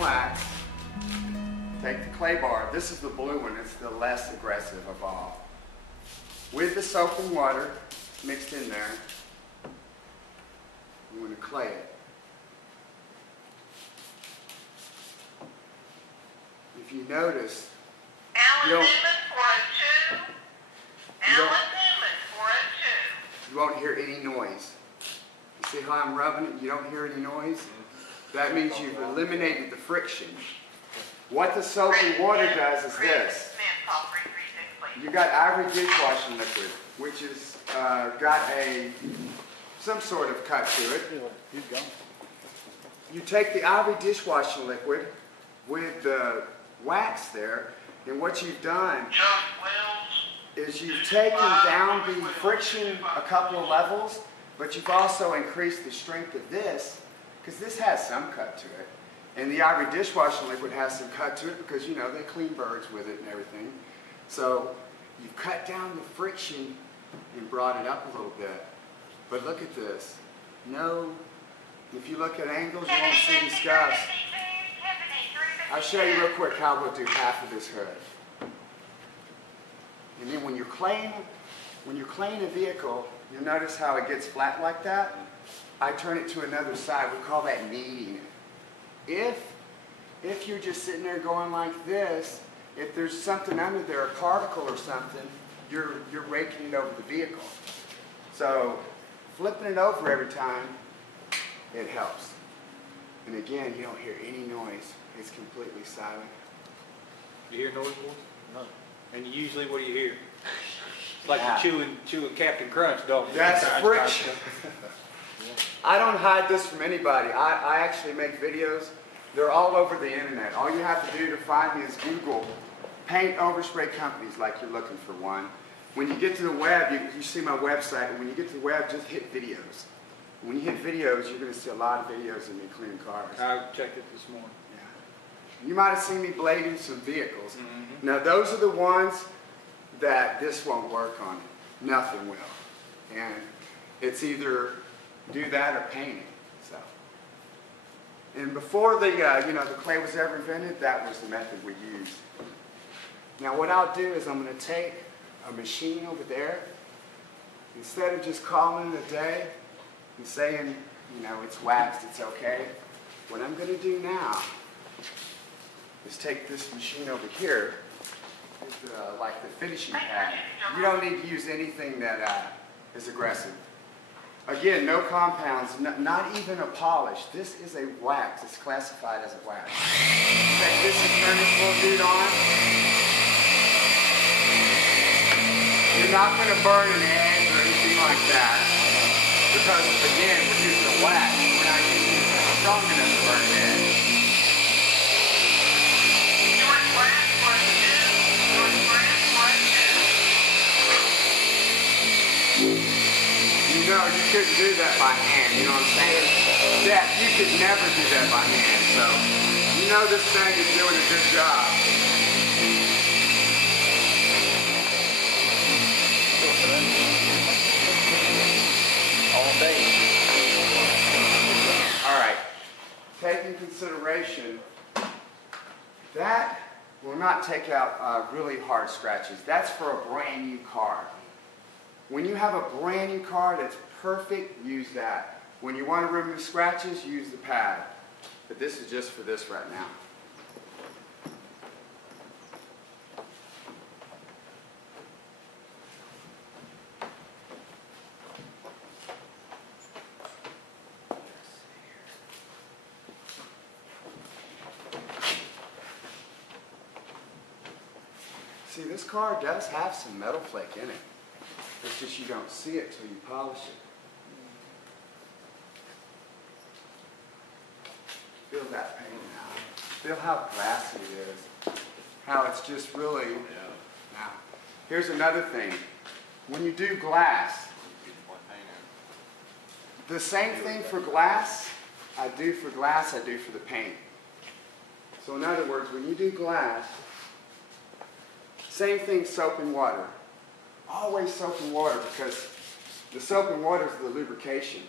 wax, take the clay bar. This is the blue one. It's the less aggressive of all. With the soap and water mixed in there, you want to clay it. If you notice, you won't hear any noise. You see how I'm rubbing it? You don't hear any noise? That means you've eliminated the friction. What the soap and water does is this. You got ivory dishwashing liquid, which has got some sort of cut to it. You take the ivory dishwashing liquid with the wax there, and what you've done is you've taken down the friction a couple of levels, but you've also increased the strength of this, because this has some cut to it. And the ivory dishwashing liquid has some cut to it because, you know, they clean birds with it and everything. So you've cut down the friction and brought it up a little bit. But look at this. No, if you look at angles, you won't see any scuffs. I'll show you real quick how we'll do half of this hood. And then when you're claying a vehicle, you'll notice how it gets flat like that. I turn it to another side. We call that kneading. If you're just sitting there going like this, if there's something under there, a particle or something, you're raking it over the vehicle. So flipping it over every time, it helps. And again, you don't hear any noise. It's completely silent. You hear noise, boys? No. And usually, what do you hear? It's like you're chewing Captain Crunch, don't you? That's friction. I don't hide this from anybody. I actually make videos. They're all over the internet. All you have to do to find me is Google paint overspray companies like you're looking for one. When you get to the web, you see my website, and when you get to the web, just hit videos. When you hit videos, you're going to see a lot of videos of me cleaning cars. I checked it this morning. Yeah. You might have seen me blading some vehicles. Mm-hmm. Now those are the ones that this won't work on. Nothing will. And it's either do that or paint it. So. And before the clay was ever invented, that was the method we used. Now what I'll do is I'm going to take a machine over there. Instead of just calling it a day and saying, you know, it's waxed, it's okay. What I'm going to do now is take this machine over here, like the finishing pad. You don't need to use anything that is aggressive. Again, no compounds, not even a polish. This is a wax. It's classified as a wax. Take this and turn this little dude on. You're not going to burn an edge or anything like that. Because, again, we're using a wax. We're not using it strong enough to burn an edge. No, you couldn't do that by hand, you know what I'm saying? That, you could never do that by hand, so you know this thing is doing a good job. All day. Alright, take in consideration, that will not take out really hard scratches. That's for a brand new car. When you have a brand new car that's perfect, use that. When you want to remove scratches, use the pad. But this is just for this right now. See, this car does have some metal flake in it. It's just you don't see it till you polish it. Feel that paint now. Feel how glassy it is. How it's just really... Now, here's another thing. When you do glass, the same thing for glass, I do for the paint. So in other words, when you do glass, same thing, soap and water. Always soap and water, because the soap and water is the lubrication.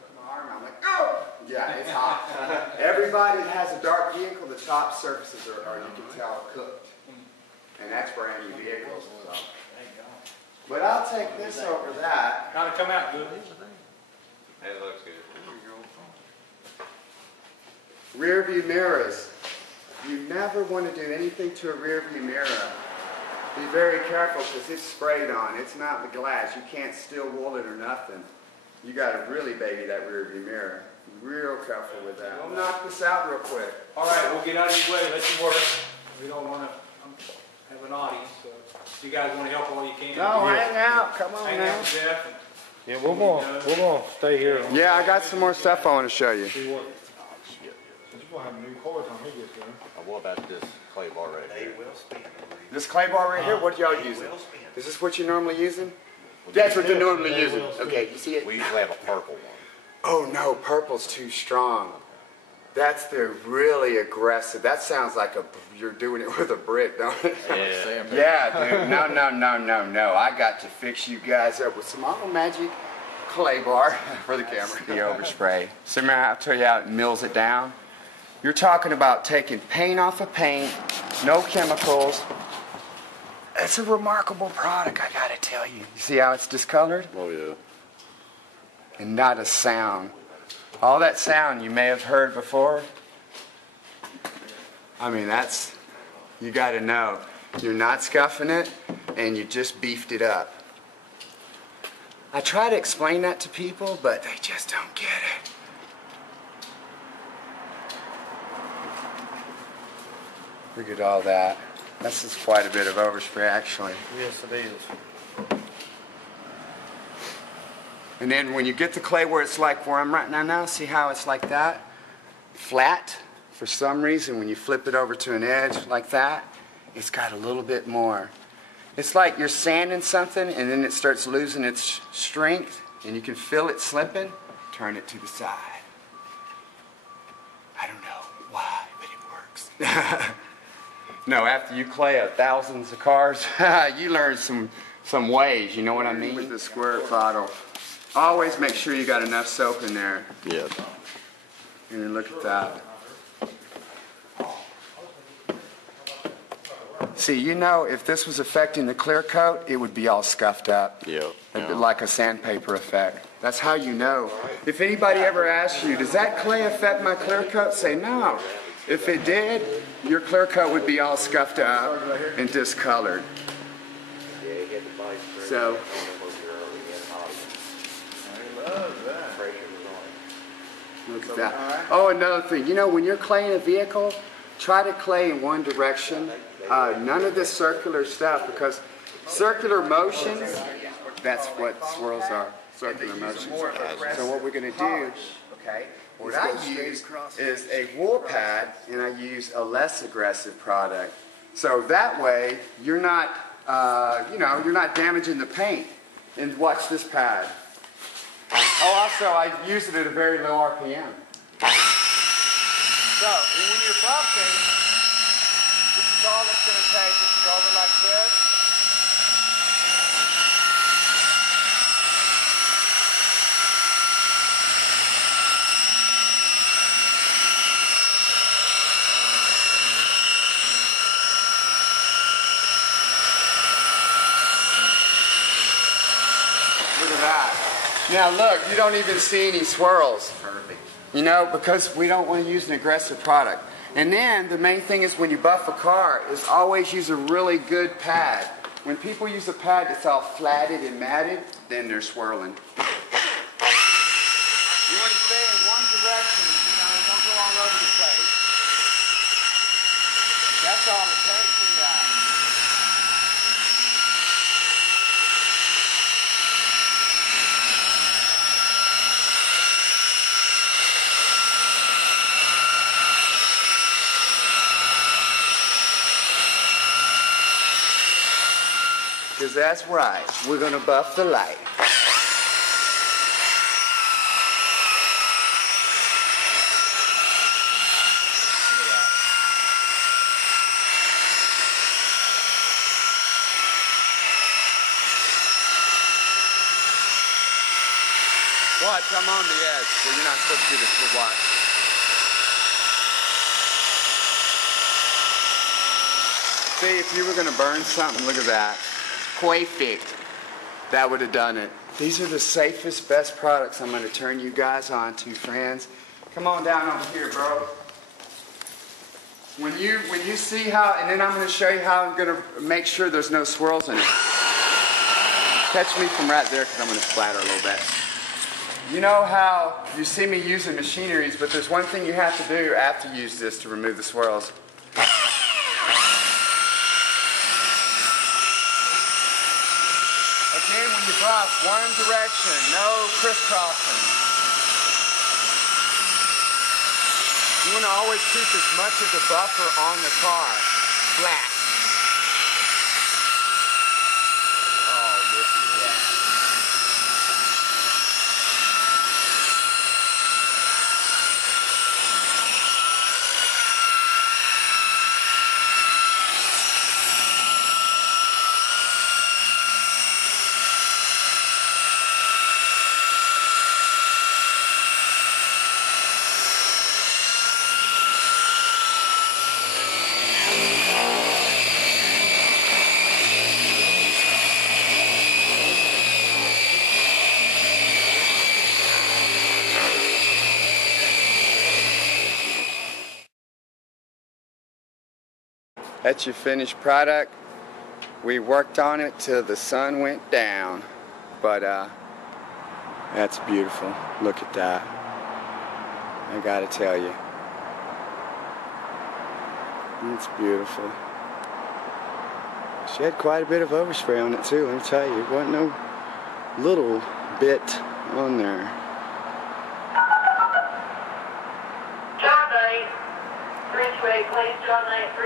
Put my arm out, I'm like, oh! Yeah, it's hot. Everybody that has a dark vehicle, the top surfaces are you can tell, cooked. And that's brand new vehicles. So. But I'll take this over that. Kind of come out good. It looks good. Rear view mirrors. You never want to do anything to a rear view mirror. Be very careful because it's sprayed on. It's not the glass. You can't steel wool it or nothing. You got to really baby that rear view mirror. Real careful with that. We'll knock this out real quick. All right, we'll get out of your way. Let you work. We don't want to have an audience. So if you guys want to help all you can. No, hang out. Come on hang now. out with Jeff. Yeah, we're gonna stay here. Yeah, I got some more stuff I want to show you. See what? You're gonna have new cars when he gets there. What about this clay bar right They here? will spin. This clay bar right here, what y'all using? Is this what you're normally using? That's what you're normally using. Okay, you see it? We usually have a purple one. Oh no, purple's too strong. That's the really aggressive. That sounds like you're doing it with a brick, don't it? Yeah. Yeah, dude. No. I got to fix you guys up with some Auto Magic clay bar for the camera. The overspray. So I'll tell you how it mills it down. You're talking about taking paint off of paint, no chemicals. It's a remarkable product, I gotta tell you. You see how it's discolored? Oh yeah. And not a sound. All that sound you may have heard before. I mean, you gotta know. You're not scuffing it, and you just beefed it up. I try to explain that to people, but they just don't get it. Look at all that. This is quite a bit of overspray, actually. Yes, it is. And then when you get the clay where it's like where I'm right now, see how it's like that? Flat. For some reason, when you flip it over to an edge like that, it's got a little bit more. It's like you're sanding something and then it starts losing its strength and you can feel it slipping. Turn it to the side. I don't know why, but it works. No, after you clay thousands of cars, you learn some ways, you know what I mean? With the squirt bottle. Always make sure you got enough soap in there. Yeah. And then look at that. See, you know, if this was affecting the clear coat, it would be all scuffed up. Yeah. Like a sandpaper effect. That's how you know. If anybody ever asks you, does that clay affect my clear coat? Say no. If it did, your clear coat would be all scuffed up and discolored. So, look at that. Oh, another thing. You know, when you're claying a vehicle, try to clay in one direction. None of this circular stuff, because circular motions, that's what swirls are. Circular motions. So what we're going to do, what I use is a wool pad, and I use a less aggressive product. So that way, you're not, you're not damaging the paint. And watch this pad. Oh, also, I use it at a very low RPM. So, when you're buffing, this is all it's going to take. Just go over like this. Look at that. Now look, you don't even see any swirls. Perfect. You know, because we don't want to use an aggressive product. And then the main thing is when you buff a car is always use a really good pad. When people use a pad that's all flatted and matted, then they're swirling. You want to stay in one direction, don't go all over the place. That's all it takes for that. Because that's right, we're going to buff the light. Watch, I'm on the edge, so you're not supposed to do this, but watch. See, if you were gonna burn something, look at that. It's perfect. That would have done it. These are the safest, best products I'm gonna turn you guys on to, friends. Come on down over here, bro. When you see how, and then I'm gonna show you how I'm gonna make sure there's no swirls in it. Catch me from right there, because I'm gonna splatter a little bit. You know how you see me using machineries, but there's one thing you have to do after you use this to remove the swirls. Again, when you brush, one direction, no crisscrossing. You want to always keep as much of the buffer on the car flat. Oh, this is that. That's your finished product. We worked on it till the sun went down, but that's beautiful. Look at that. I gotta tell you, it's beautiful. She had quite a bit of overspray on it too, let me tell you. It wasn't no little bit on there.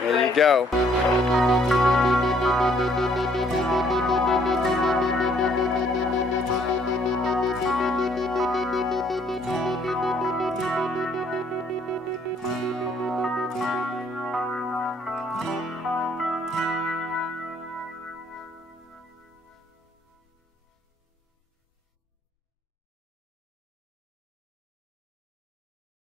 There you go.